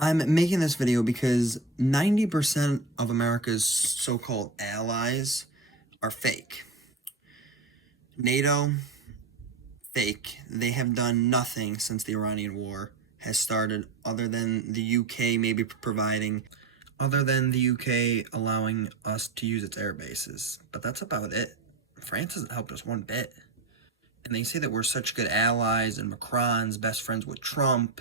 I'm making this video because 90% of America's so-called allies are fake. NATO, fake. They have done nothing since the Iranian war has started other than the UK maybe providing, other than the UK allowing us to use its air bases. But that's about it. France hasn't helped us one bit. And they say that we're such good allies and Macron's best friends with Trump.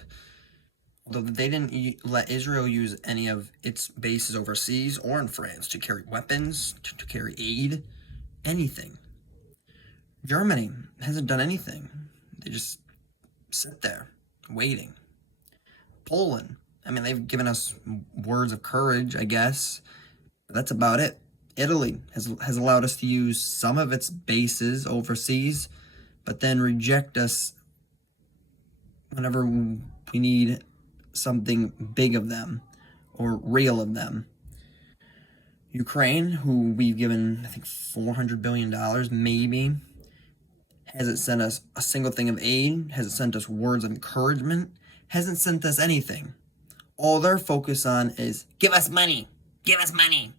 Although they didn't let Israel use any of its bases overseas or in France to carry weapons, to carry aid, anything. Germany hasn't done anything. They just sit there, waiting. Poland, they've given us words of courage, I guess. But that's about it. Italy has allowed us to use some of its bases overseas, but then reject us whenever we need something big of them or real of them. Ukraine, who we've given, I think, $400 billion, maybe, hasn't sent us a single thing of aid, hasn't sent us words of encouragement, hasn't sent us anything. All they're focused on is, give us money, give us money.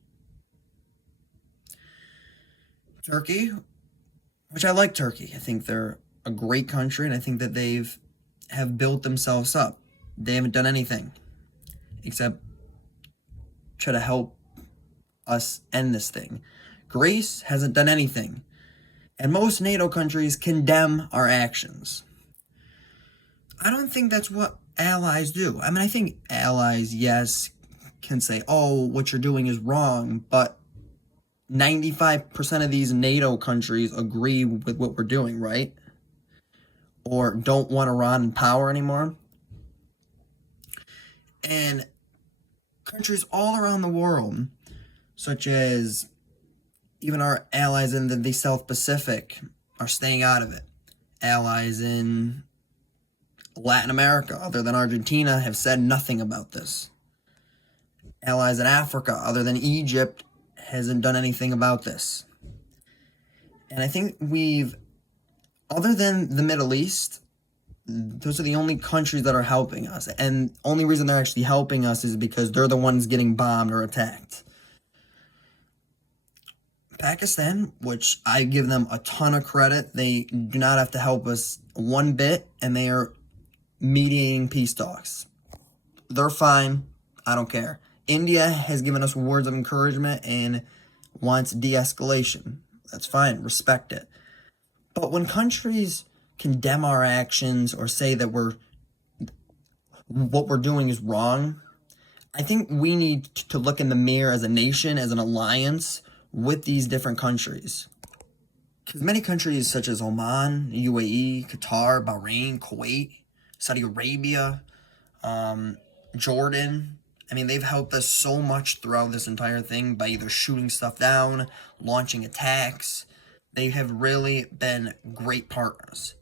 Turkey, which I like Turkey. I think they're a great country, and I think that have built themselves up. They haven't done anything except try to help us end this thing. Greece hasn't done anything. And most NATO countries condemn our actions. I don't think that's what allies do. I think allies, yes, can say, oh, what you're doing is wrong, but 95% of these NATO countries agree with what we're doing, right? Or don't want Iran in power anymore. And countries all around the world, such as even our allies in the South Pacific, are staying out of it. Allies in Latin America, other than Argentina, have said nothing about this. Allies in Africa, other than Egypt, hasn't done anything about this. And I think other than the Middle East, those are the only countries that are helping us. And only reason they're actually helping us is because they're the ones getting bombed or attacked. Pakistan, which I give them a ton of credit, they do not have to help us one bit, and they are mediating peace talks. They're fine. I don't care. India has given us words of encouragement and wants de-escalation. That's fine. Respect it. But when countries condemn our actions or say that what we're doing is wrong, I think we need to look in the mirror as a nation, as an alliance with these different countries. Because many countries such as Oman, UAE, Qatar, Bahrain, Kuwait, Saudi Arabia, Jordan, they've helped us so much throughout this entire thing by either shooting stuff down, launching attacks. They have really been great partners.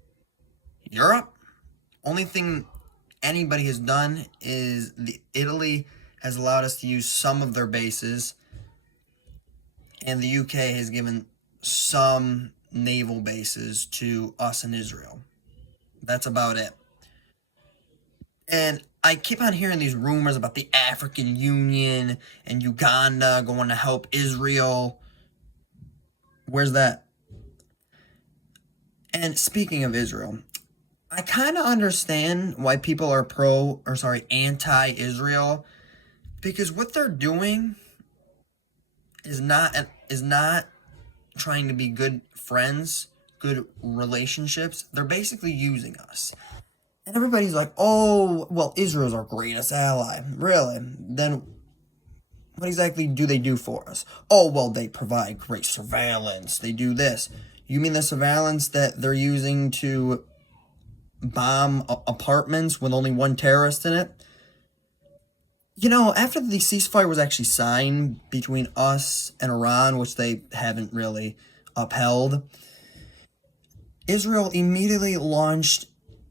Europe, only thing anybody has done is Italy has allowed us to use some of their bases, and the UK has given some naval bases to us in Israel. That's about it. And I keep on hearing these rumors about the African Union and Uganda going to help Israel. Where's that? And speaking of Israel, I kind of understand why people are anti-Israel, because what they're doing is not trying to be good friends, good relationships. They're basically using us. And everybody's like, oh, well, Israel's our greatest ally. Really? Then what exactly do they do for us? Oh, well, they provide great surveillance. They do this. You mean the surveillance that they're using to bomb apartments with only one terrorist in it? After the ceasefire was actually signed between us and Iran, which they haven't really upheld, Israel immediately launched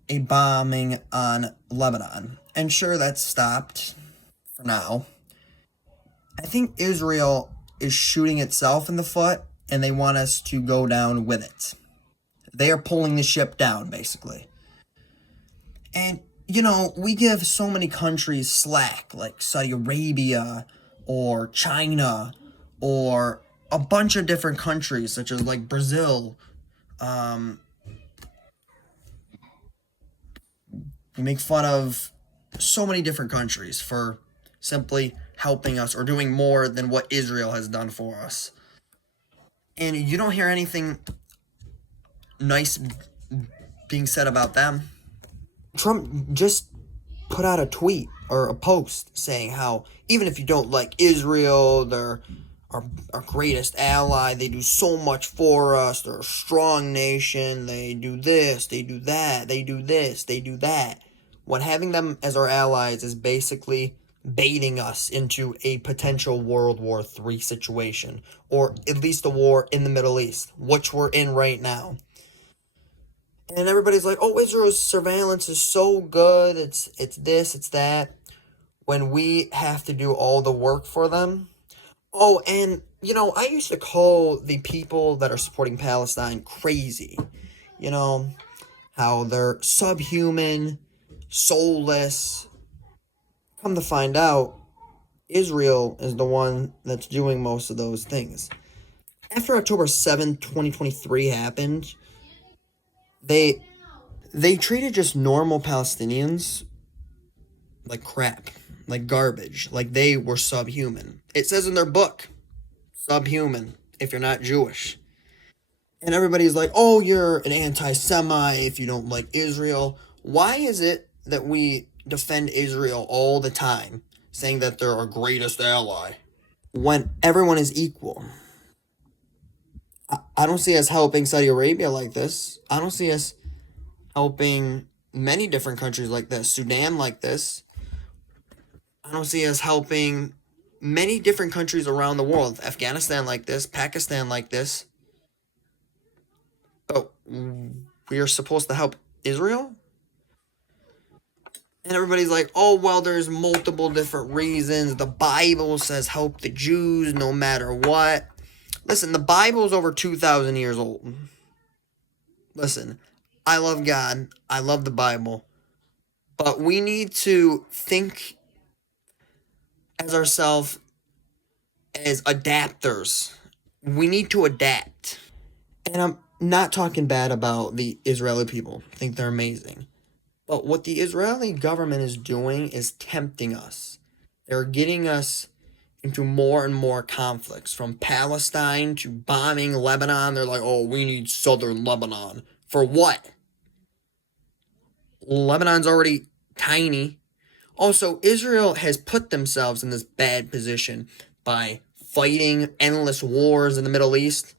a bombing on Lebanon. And sure, that's stopped for now. I think Israel is shooting itself in the foot, and they want us to go down with it. They are pulling the ship down, basically. And We give so many countries slack, like Saudi Arabia or China or a bunch of different countries, such as like Brazil. Um, we make fun of so many different countries for simply helping us or doing more than what Israel has done for us. And you don't hear anything nice being said about them. Trump just put out a tweet or a post saying how even if you don't like Israel, they're our greatest ally. They do so much for us. They're a strong nation. They do this, they do that, they do this, they do that. When having them as our allies is basically baiting us into a potential World War III situation, or at least a war in the Middle East, which we're in right now. And everybody's like, "Oh, Israel's surveillance is so good. It's this, it's that." When we have to do all the work for them. Oh, and I used to call the people that are supporting Palestine crazy. You know, how they're subhuman, soulless. Come to find out, Israel is the one that's doing most of those things. After October 7th, 2023 happened, they they treated just normal Palestinians like crap, like garbage, like they were subhuman. It says in their book, subhuman if you're not Jewish. And everybody's like, "Oh, you're an anti-Semite if you don't like Israel." Why is it that we defend Israel all the time, saying that they're our greatest ally, when everyone is equal? I don't see us helping Saudi Arabia like this. I don't see us helping many different countries like this, Sudan like this. I don't see us helping many different countries around the world, Afghanistan like this, Pakistan like this. But we are supposed to help Israel? And everybody's like, "Oh, well, there's multiple different reasons. The Bible says help the Jews no matter what." Listen, the Bible is over 2,000 years old. Listen, I love God. I love the Bible. But we need to think as ourselves as adapters. We need to adapt. And I'm not talking bad about the Israeli people. I think they're amazing. But what the Israeli government is doing is tempting us. They're getting us into more and more conflicts, from Palestine to bombing Lebanon. They're like, "Oh, we need southern Lebanon." For what? Lebanon's already tiny. Also, Israel has put themselves in this bad position by fighting endless wars in the Middle East,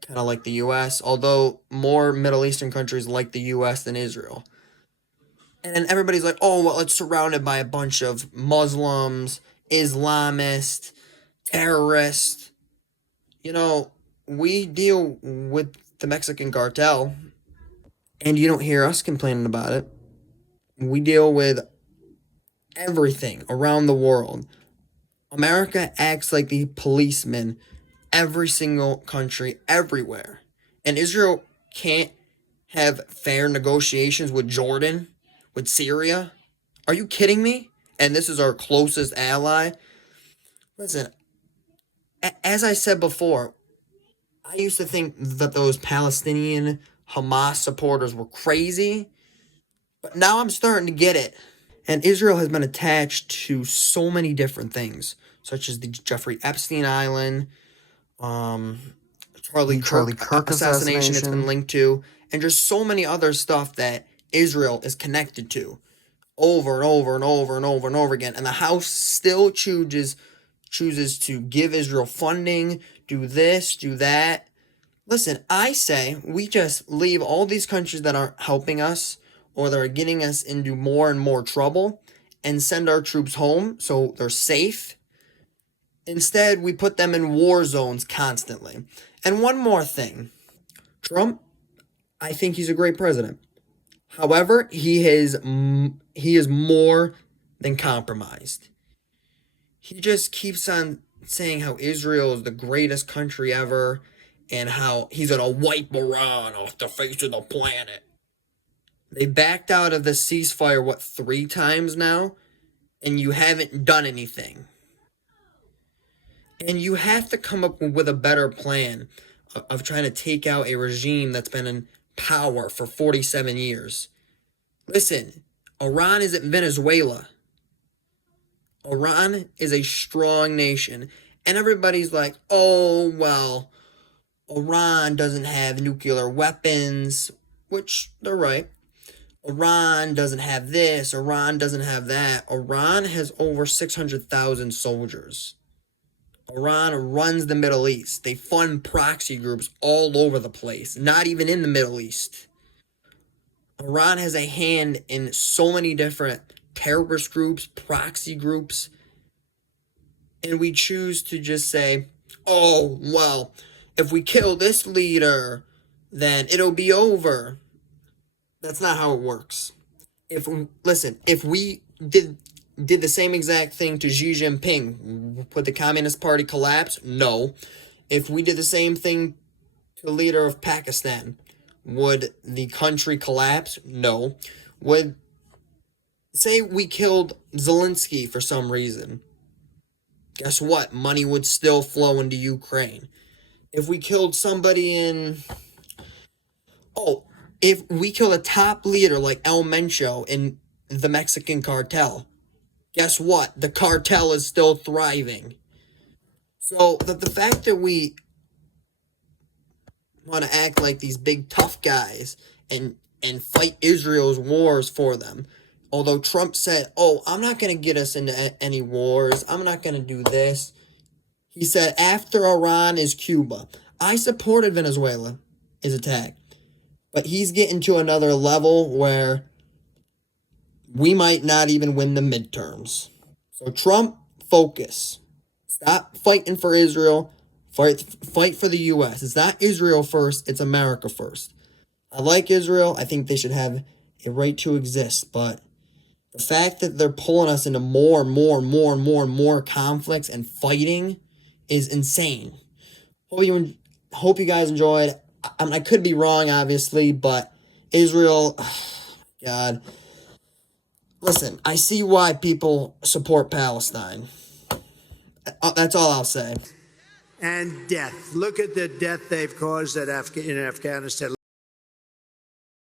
kind of like the US, although more Middle Eastern countries like the US than Israel. And then everybody's like, "Oh, well, it's surrounded by a bunch of Muslims, Islamists, terrorists." We deal with the Mexican cartel, and you don't hear us complaining about it. We deal with everything around the world. America acts like the policeman every single country, everywhere. And Israel can't have fair negotiations with Jordan, with Syria. Are you kidding me? And this is our closest ally. Listen, as I said before, I used to think that those Palestinian Hamas supporters were crazy, but now I'm starting to get it. And Israel has been attached to so many different things, such as the Jeffrey Epstein Island, um, Charlie Kirk assassination it's been linked to, and just so many other stuff that Israel is connected to over and over and over and over and over again. And the House still chooses to give Israel funding, do this, do that. Listen, I say we just leave all these countries that aren't helping us or that are getting us into more and more trouble and send our troops home so they're safe. Instead, we put them in war zones constantly. And one more thing. Trump, I think he's a great president. However, he is more than compromised. He just keeps on saying how Israel is the greatest country ever and how he's going to wipe Iran off the face of the planet. They backed out of the ceasefire, 3 times now? And you haven't done anything. And you have to come up with a better plan of trying to take out a regime that's been in power for 47 years. Listen, Iran isn't Venezuela. Iran is a strong nation. And everybody's like, oh, well, Iran doesn't have nuclear weapons, which they're right. Iran doesn't have this. Iran doesn't have that. Iran has over 600,000 soldiers. Iran runs the Middle East. They fund proxy groups all over the place, not even in the Middle East. Iran has a hand in so many different terrorist groups, proxy groups, and we choose to just say, oh, well, if we kill this leader, then it'll be over. That's not how it works. If we did the same exact thing to Xi Jinping, would the Communist Party collapse? No. If we did the same thing to the leader of Pakistan, would the country collapse? No. Say we killed Zelensky for some reason. Guess what? Money would still flow into Ukraine. If we killed somebody if we kill a top leader like El Mencho in the Mexican cartel, guess what? The cartel is still thriving. So the fact that we want to act like these big tough guys and fight Israel's wars for them, although Trump said, oh, I'm not going to get us into any wars, I'm not going to do this. He said, after Iran is Cuba. I supported Venezuela is attacked. But he's getting to another level where we might not even win the midterms. So Trump, focus. Stop fighting for Israel. Fight for the U.S. It's not Israel first, it's America first. I like Israel. I think they should have a right to exist. But the fact that they're pulling us into more and more conflicts and fighting is insane. Hope you guys enjoyed. I could be wrong, obviously, but Israel, God. Listen, I see why people support Palestine. That's all I'll say. And death. Look at the death they've caused in Afghanistan.